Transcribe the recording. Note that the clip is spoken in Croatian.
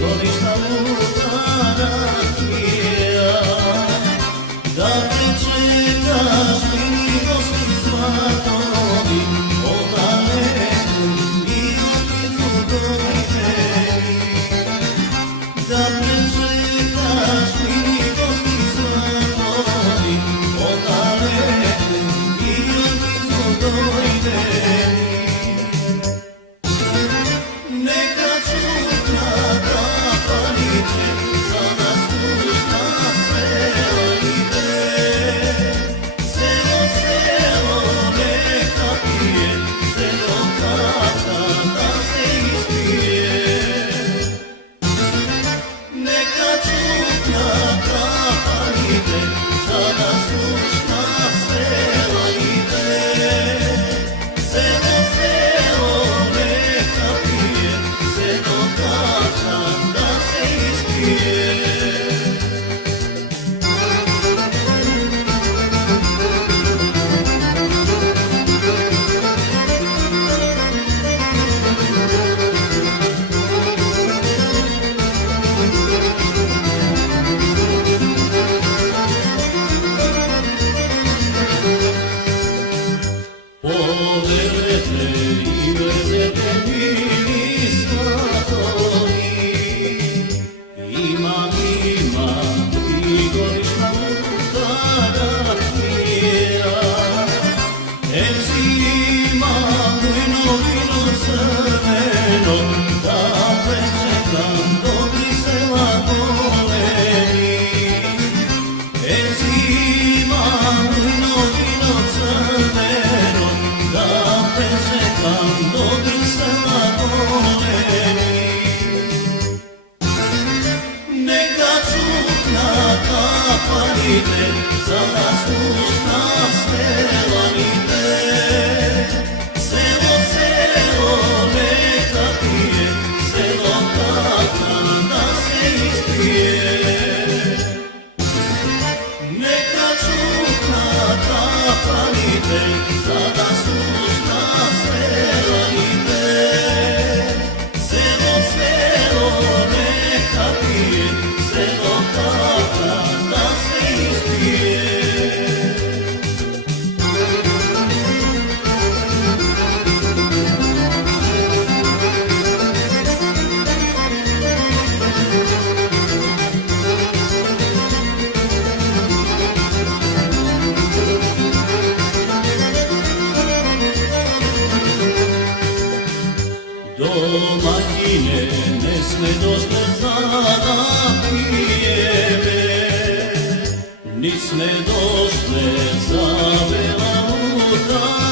godišta fotografija, da te čekaš milosti svatovi, odaleku milosti zgodovine. Da te čekaš milosti svatovi, odaleku milosti zgodovine. Neka čudna kapalice sada slušna sela ide, selo, selo neka pije, selo kata da se ispije. Neka čudna kapalice sada slušna sela ide, selo, selo neka pije, selo kata da se ispije. Povedete i vezete mili svatovi, imam i godišta fotografija, em si imam vino crveno, da prečekam dobri sela golemi. Em si imam vino crveno, da prečekam dobri sela golemi. Neka čudna kapalice sada slušna sela ide, selo, selo neka pije, selo kata da se ispije. Neka čudna kapalice sada slušna sela ide, selo, selo neka pije, selo kata da se ispije. Domaćine ne sme došle sada pijeme, ni sme došle za vela muta.